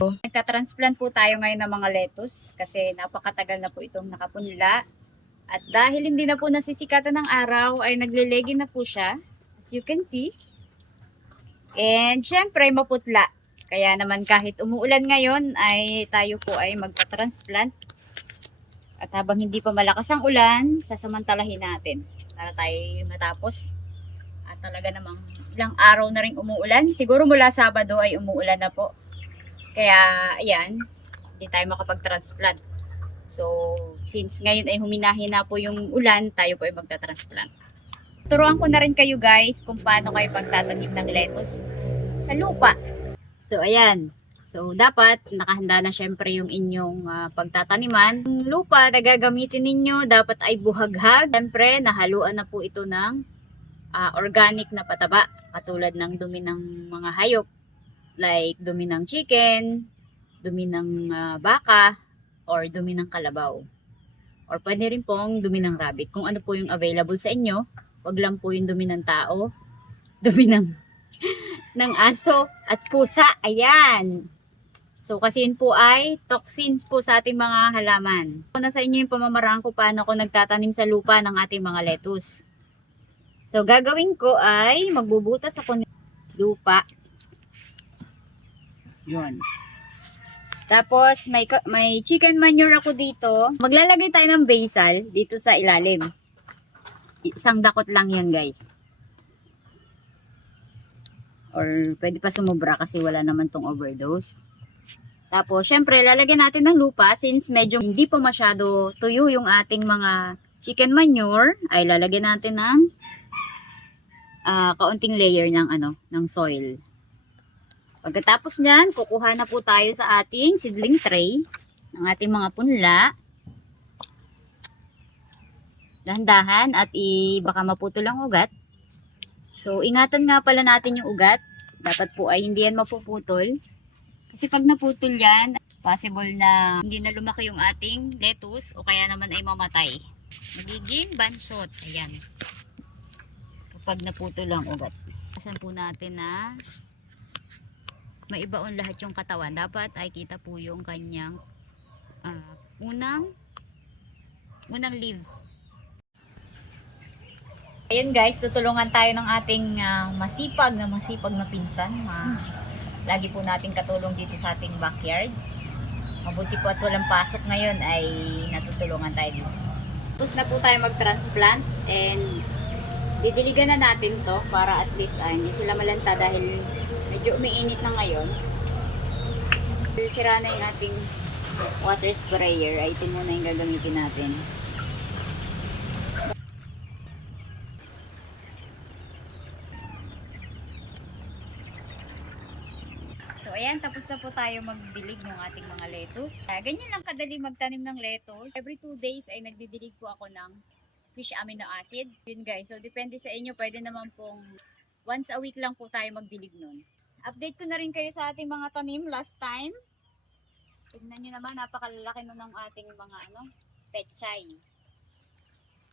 Nagka-transplant po tayo ngayon ng mga lettuce kasi napakatagal na po itong nakapunla. At dahil hindi na po nasisikatan ng araw ay naglilegi na po siya. As you can see. And syempre maputla. Kaya naman kahit umuulan ngayon ay tayo po ay magpa-transplant. At habang hindi pa malakas ang ulan, sasamantalahin natin para tayo matapos. At talaga namang ilang araw na rin umuulan. Siguro mula Sabado ay umuulan na po. Kaya, ayan, hindi tayo makapag-transplant. So, since ngayon ay huminahina po yung ulan, tayo po ay magta-transplant. Turuan ko na rin kayo guys kung paano kayo pagtatanim ng lettuce sa lupa. So, ayan. So, dapat nakahanda na syempre yung inyong pagtataniman. Yung lupa na gagamitin ninyo, dapat ay buhaghag. Syempre, nahaluan na po ito ng organic na pataba. Katulad ng dumi ng mga hayop. Like dumi ng chicken, dumi ng baka, or dumi ng kalabaw. Or pwede rin pong dumi ng rabbit. Kung ano po yung available sa inyo, wag lang po yung dumi ng tao, dumi ng aso at pusa. Ayan. So kasi yun po ay toxins po sa ating mga halaman. Kung nasa inyo yung pamamaraan ko paano ko nagtatanim sa lupa ng ating mga lettuce. So gagawin ko ay magbubutas ako ng lupa. Yun. Tapos, may chicken manure ako dito. Maglalagay tayo ng basil dito sa ilalim. Isang dakot lang yan, guys. Or, pwede pa sumubra kasi wala naman tong overdose. Tapos, syempre, lalagyan natin ng lupa since medyo hindi pa masyado tuyo yung ating mga chicken manure. Ay, lalagyan natin ng kaunting layer ng soil. Pagkatapos nyan, kukuha na po tayo sa ating seedling tray ng ating mga punla. Dahan-dahan at baka maputol ang ugat. So, ingatan nga pala natin yung ugat. Dapat po ay hindi yan mapuputol. Kasi pag naputol yan, possible na hindi na lumaki yung ating lettuce o kaya naman ay mamatay. Magiging bansot. Ayan. Kapag naputol ang ugat. Asan po natin na maibaon lahat yung katawan. Dapat ay kita po yung kanyang unang leaves. Ayun guys, tutulungan tayo ng ating masipag na pinsan. Lagi po nating katulong dito sa ating backyard. Mabuti po at walang pasok ngayon ay natutulungan tayo dito. Tapos na po tayo mag-transplant and didiligan na natin to para at least hindi sila malanta dahil medyo umiinit na ngayon. Sira na yung ating water sprayer. Ay ito muna yung gagamitin natin. So ayan, tapos na po tayo magdilig ng ating mga lettuce. Ganyan lang kadali magtanim ng lettuce. Every 2 days ay nagdidilig po ako ng fish amino acid. Yun guys, so depende sa inyo. Pwede naman pong once a week lang po tayo magdilig nun. Update ko na rin kayo sa ating mga tanim last time. Tignan nyo naman, napakalalaki nun ng ating mga pechay.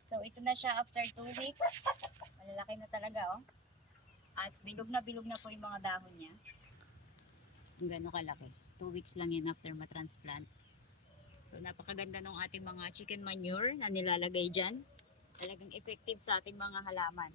So ito na siya after 2 weeks. Malalaki na talaga At bilog na po yung mga dahon niya. Kung gano'ng kalaki. 2 weeks lang yan after matransplant. So napakaganda ng ating mga chicken manure na nilalagay dyan. Talagang effective sa ating mga halaman.